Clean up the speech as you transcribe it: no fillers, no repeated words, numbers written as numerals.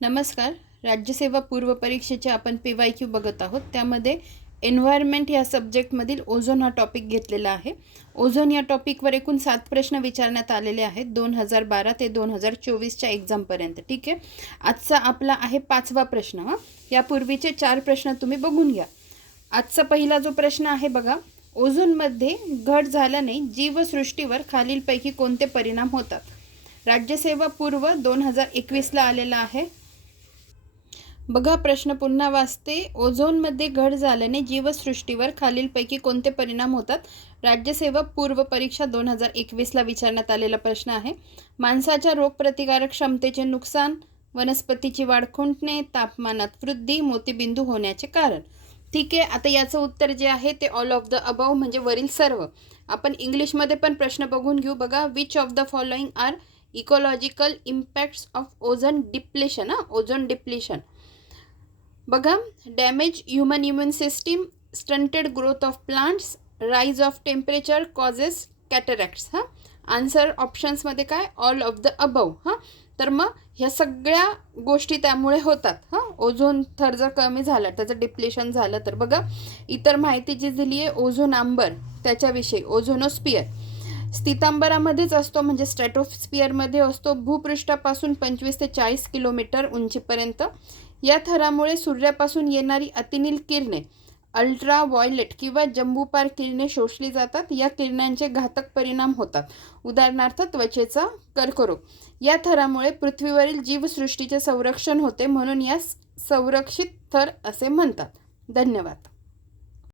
नमस्कार. राज्यसेवा पूर्व परीक्षेचे आपण PYQ बघत आहोत. त्यामध्ये एन्व्हायरमेंट या सब्जेक्टमधील ओझोन हा टॉपिक घेतलेला आहे. ओझोन या टॉपिकवर एकूण 7 प्रश्न विचारण्यात आलेले आहेत 2012 ते 2024च्या एक्झामपर्यंत. ठीक आहे. आजचा आपला आहे 5वा प्रश्न. यापूर्वीचे 4 प्रश्न तुम्ही बघून घ्या. आजचा पहिला जो प्रश्न आहे बघा, ओझोनमध्ये घट झाल्याने जीवसृष्टीवर खालीलपैकी कोणते परिणाम होतात? राज्यसेवा पूर्व 2021ला आलेला आहे. बघा प्रश्न पुन्हा वाचते. ओझोनमध्ये घट झाल्याने जीवसृष्टीवर खालीलपैकी कोणते परिणाम होतात? राज्यसेवा पूर्व परीक्षा 2021ला विचारण्यात आलेला प्रश्न आहे. माणसाच्या रोगप्रतिकारक क्षमतेचे नुकसान, वनस्पतीची वाढ खुंटणे, तापमानात वृद्धी, मोतीबिंदू होण्याचे कारण. ठीक आहे. आता याचं उत्तर जे आहे ते ऑल ऑफ द अबाव म्हणजे वरील सर्व. आपण इंग्लिशमध्ये पण प्रश्न बघून घेऊ. बघा, which of the following are ecological impacts of ozone depletion. Ozone depletion बघा, damage human immune system, stunted growth of plants, rise of temperature causes cataracts. Answer ऑप्शन्समध्ये काय? All of the above. तर मग ह्या सगळ्या गोष्टी त्यामुळे होतात. ओझोन थर जर कमी झाला, त्याचं डिप्लेशन झालं तर. बघा, इतर माहिती जी दिली आहे ओझोन आंबर त्याच्याविषयी. ओझोनोस्पियर स्थितांबरामध्येच असतो म्हणजे स्ट्रॅटोस्पियरमध्ये असतो. भूपृष्ठापासून 25 ते 40 किलोमीटर उंचीपर्यंत. या थरामुळे सूर्यापासून येणारी अतिनील किरणे, अल्ट्रा व्हायलेट किंवा जंबूपार किरणे शोषली जातात. या किरणांचे घातक परिणाम होतात. उदाहरणार्थ त्वचेचा कर्करोग. या थरामुळे पृथ्वीवरील जीवसृष्टीचे संरक्षण होते, म्हणून यास संरक्षित थर असे म्हणतात. धन्यवाद.